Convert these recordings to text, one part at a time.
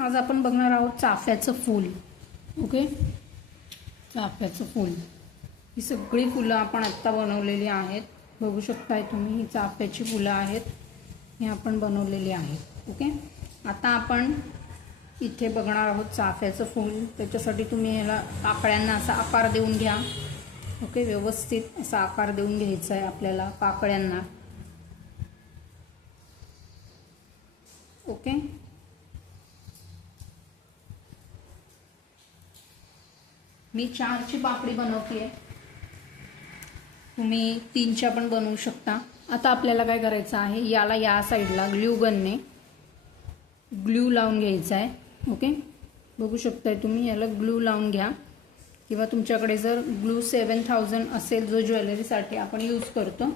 आज आपण बघणार आहोत चाफ्याचं फूल. ओके, चाफ्याचं फूल. ही सगळी फुलं आपण आत्ता बनवलेली आहेत. बघू शकताय तुम्ही, ही चाफ्याची फुलं आहेत. ही आपण बनवलेली आहेत. ओके, आता आपण इथे बघणार आहोत चाफ्याचं फूल. त्याच्यासाठी तुम्ही ह्याला काकड्यांना असा आकार देऊन घ्या. ओके, व्यवस्थित असा आकार देऊन घ्यायचा आहे आपल्याला काकड्यांना. ओके, मी 4ची पाकळी बनवते. तुम्ही 3च्या पण बनवू शकता. आता आपल्याला काय करायचं आहे, याला या साईडला ग्लू गनने ग्लू लावून घ्यायचा आहे. ओके, बघू शकताय तुम्ही, याला ग्लू लावून घ्या. किंवा तुमच्याकडे जर ग्लू 7000 असेल जो ज्वेलरीसाठी आपण यूज करतो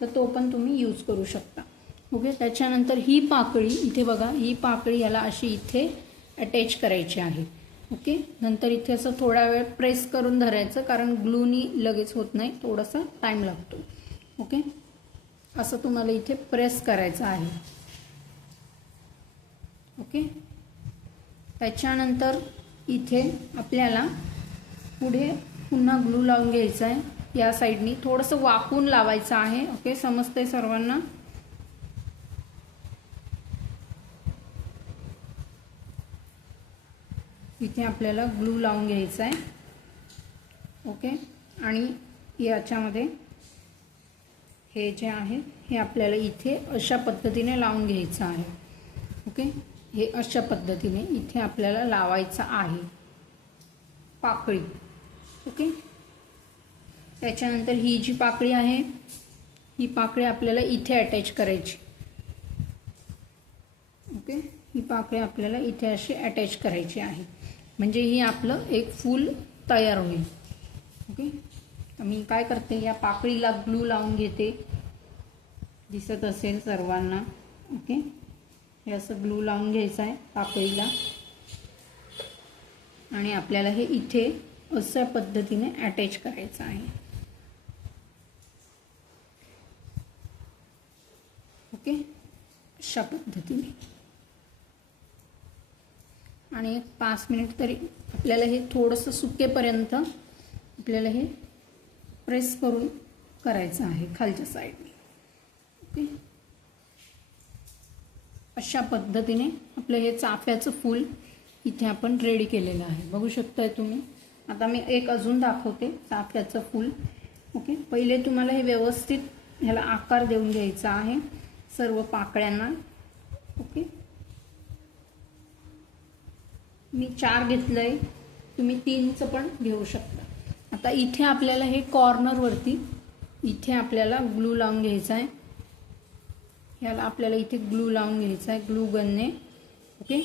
तर तो पण तुम्ही यूज करू शकता. ओके, त्याच्यानंतर ही पाकळी इथे बघा, ही पाकळी याला अशी इथे अटॅच करायची आहे. ओके, नंतर इथे असं थोडा वेळ प्रेस करून धरायचं, कारण ग्लूनी लगेच होत नाही, थोडासा टाईम लागतो. ओके, असं तुम्हाला इथे प्रेस करायचं आहे. ओके, त्याच्यानंतर इथे आपल्याला पुढे पुन्हा ग्लू लावून घ्यायचा आहे. या साईडनी थोडंसं वाकून लावायचं आहे. ओके, समजतंय सर्वांना? इथे आपल्याला ग्लू लावून घ्यायचा आहे. ओके, आणि याच्यामध्ये हे जे आहे हे आपल्याला इथे अशा पद्धतीने लावून घ्यायचं आहे. ओके, हे अशा पद्धतीने इथे आपल्याला लावायचं आहे पाकळी. ओके, त्याच्यानंतर ही जी पाकळी आहे ही पाकळी आपल्याला इथे अटॅच करायची. ओके, ही पाकळी आपल्याला इथे अशी अटॅच करायची आहे, म्हणजे ही आपलं एक फूल तयार होईल. ओके, तर मी काय करते, या पाकळीला ग्लू लावून घेते. दिसत असेल सर्वांना. ओके, हे असं ग्लू लावून घ्यायचं आहे पाकळीला, आणि आपल्याला हे इथे अशा पद्धतीने अटॅच करायचं आहे. ओके, अशा पद्धतीने. आणि 5 मिनिट तरी आपल्याला हे थोडंसं सुकेपर्यंत आपल्याला हे प्रेस करून करायचं आहे खालच्या साईडने. ओके, अशा पद्धतीने आपलं हे चाफ्याचं फूल इथे आपण रेडी केलेलं आहे. बघू शकताय तुम्ही. आता मी एक अजून दाखवते चाफ्याचं फूल. ओके, पहिले तुम्हाला हे व्यवस्थित ह्याला आकार देऊन घ्यायचा आहे सर्व पाकळ्यांना. ओके, मी 4 घेतलंय, तुम्ही 3चं पण घेऊ शकता. आता इथे आपल्याला हे कॉर्नरवरती इथे आपल्याला ग्लू लावून घ्यायचा आहे. ह्याला आपल्याला इथे ग्लू लावून घ्यायचा आहे ग्लू गनने. ओके,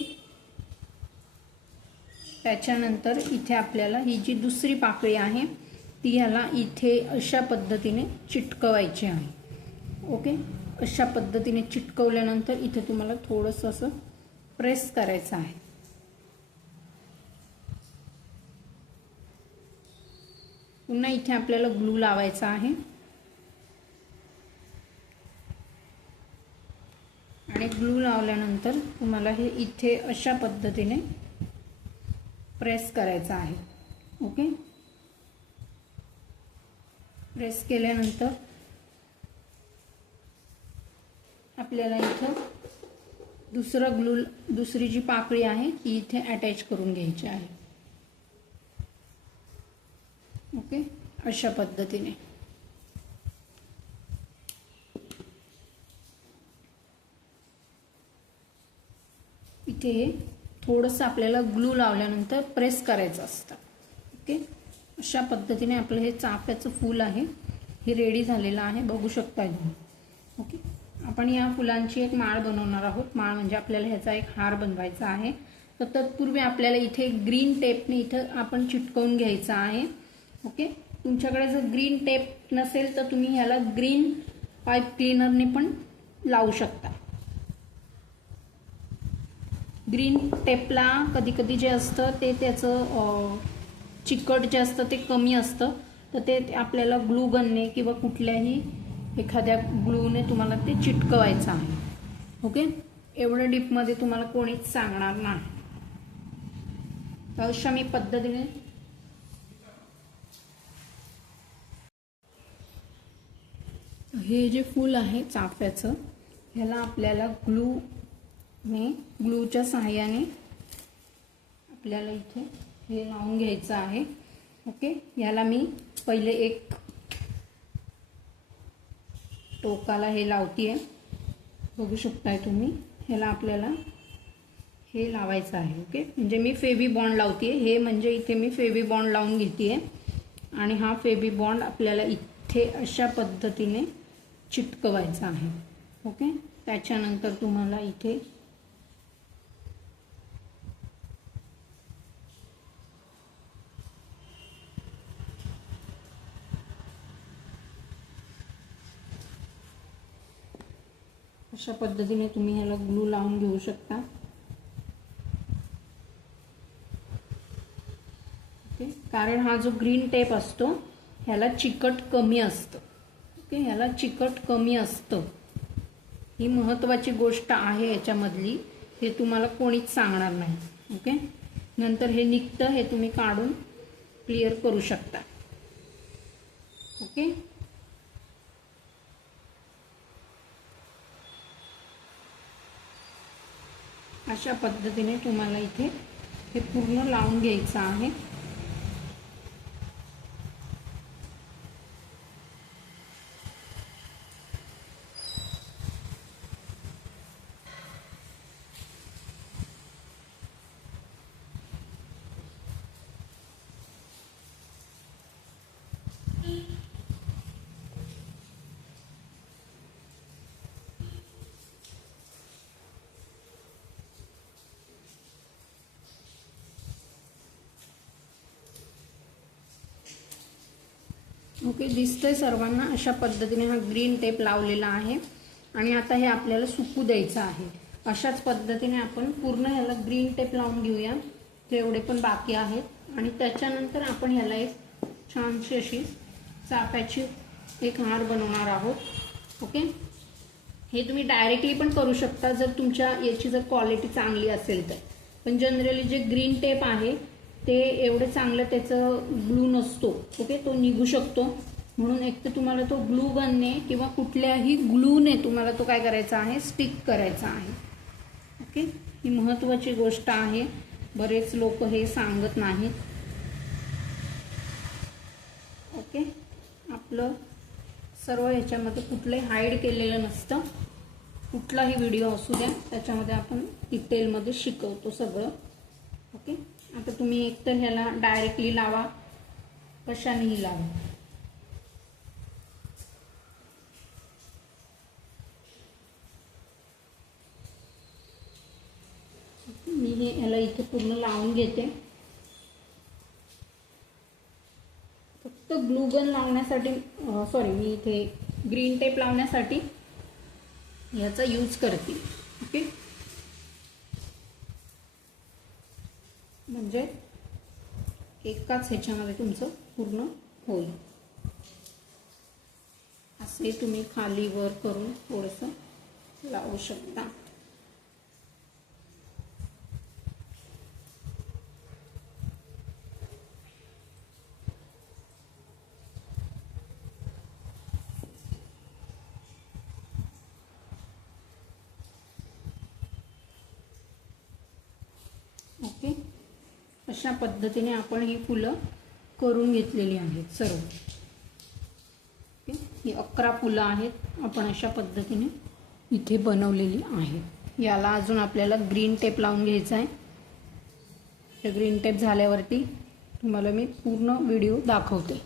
त्याच्यानंतर इथे आपल्याला ही जी दुसरी पाकळी आहे ती ह्याला इथे अशा पद्धतीने चिटकवायची आहे. ओके, अशा पद्धतीने चिटकवल्यानंतर इथे तुम्हाला थोडंसं असं प्रेस करायचं आहे. पुन्हा इथे आपल्याला ग्लू लावायचा आहे, आणि ग्लू लावल्यानंतर तुम्हाला हे इथे अशा पद्धतीने प्रेस करायचं आहे. ओके, प्रेस केल्यानंतर आपल्याला इथं दुसरी जी पाकळी आहे ती इथे अटॅच करून घ्यायची आहे. ओके, अशा पद्धतीने. इथे थोडंसं आपल्याला ग्लू लावल्यानंतर प्रेस करायचं असतं. ओके, अशा पद्धतीने आपलं हे चाफ्याचं फूल आहे हे रेडी झालेलं आहे. बघू शकता तुम्ही. ओके, आपण या फुलांची एक माळ बनवणार आहोत. माळ म्हणजे आपल्याला ह्याचा एक हार बनवायचा आहे. तर तत्पूर्वी आपल्याला इथे ग्रीन टेपने इथं आपण चिटकवून घ्यायचं आहे. ओके, तुमच्याकडे जर ग्रीन टेप नसेल तर तुम्ही ह्याला ग्रीन पाईप क्लीनरने पण लावू शकता. ग्रीन टेपला कधी कधी जे असतं ते त्याचं चिकट जे असतं ते कमी असतं, तर ते आपल्याला ग्लू गनने किंवा कुठल्याही एखाद्या ग्लूने तुम्हाला ते चिटकवायचं आहे. ओके, एवढं डीपमध्ये तुम्हाला कोणीच सांगणार नाही. अशा मी पद्धतीने हे जे फूल आहे चाफ्याचं, ह्याला आपल्याला ग्लूच्या सहाय्याने आपल्याला इथे हे लावून घ्यायचं आहे. ओके, याला मी पहिले एक टोकाला हे लावतीये, बघू शकताय तुम्ही. ह्याला आपल्याला हे लावायचं आहे. ओके, म्हणजे मी फेवी बॉन्ड लावतीये. हे म्हणजे इथे मी फेवी बॉन्ड लावून घेतीये आणि हा फेवी बॉन्ड आपल्याला इथे अशा पद्धतीने चिटकवायचा आहे. ओके, त्याच्यानंतर तुम्हाला इथे अशा पद्धतीने तुम्ही ह्याला ग्लू लावून घेऊ शकता. ओके, कारण हा जो ग्रीन टेप असतो ह्याला चिकट कमी असतं. ओके, ह्याला चिकट कमी असतं. ही महत्त्वाची गोष्ट आहे याच्यामधली, हे तुम्हाला कोणीच सांगणार नाही. ओके, नंतर हे निघतं, हे तुम्ही काढून क्लिअर करू शकता. ओके, अशा पद्धतीने तुम्हाला इथे हे पूर्ण लावून घ्यायचं आहे. ओके, दिसतंय सर्वांना. अशा पद्धतीने हा ग्रीन टेप लावलेला आहे आणि आता हे आपल्याला सुकू द्यायचं आहे. अशाच पद्धतीने आपण पूर्ण ह्याला ग्रीन टेप लावून घेऊया, जेवढे पण बाकी आहेत. आणि त्याच्यानंतर आपण ह्याला एक छानशी अशी चाफ्याची एक हार बनवणार आहोत. ओके, हे तुम्ही डायरेक्टली पण करू शकता जर तुमच्या याची जर क्वालिटी चांगली असेल तर. पण जनरली जे ग्रीन टेप आहे ते एवढं चांगलं त्याचं ग्लू नसतो. ओके, तो निघू शकतो. म्हणून एक तर तुम्हाला तो ग्लू गनने किंवा कुठल्याही ग्लूने तुम्हाला तो काय करायचा आहे, स्टिक करायचा आहे. ओके, ही महत्त्वाची गोष्ट आहे, बरेच लोक हे सांगत नाहीत. ओके, आपलं सर्व ह्याच्यामध्ये कुठलंही हाईड केलेलं नसतं. कुठलाही व्हिडिओ असू द्या त्याच्यामध्ये आपण डिटेलमध्ये शिकवतो सगळं. ओके, आता तुम्ही एकतर ह्याला डायरेक्टली लावा, कशानेही लावा. मी हे ह्याला इथे पूर्ण लावून घेते. फक्त ग्लू गन लावण्यासाठी मी इथे ग्रीन टेप लावण्यासाठी ह्याचा यूज करते. ओके, म्हणजे एकाच ह्याच्यामध्ये तुमचं पूर्ण होईल. असे तुम्ही खाली वर करून थोडंसं लावू शकता. ओके, अशा पद्धतीने आपण ही फुलं करून घेतलेली आहेत सर्व. ओके, ही 11 फुलं आहेत आपण अशा पद्धतीने इथे बनवलेली आहेत. याला अजून आपल्याला ग्रीन टेप लावून घ्यायचा आहे. हे ग्रीन टेप झाल्यावरती तुम्हाला मी पूर्ण व्हिडिओ दाखवते.